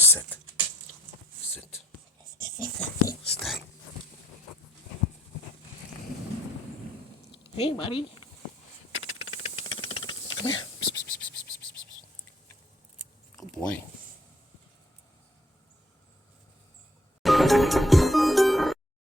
Sit. Sit. Stay. Hey, buddy. Come here. Psst, psst, psst, psst, psst, psst. Oh, boy.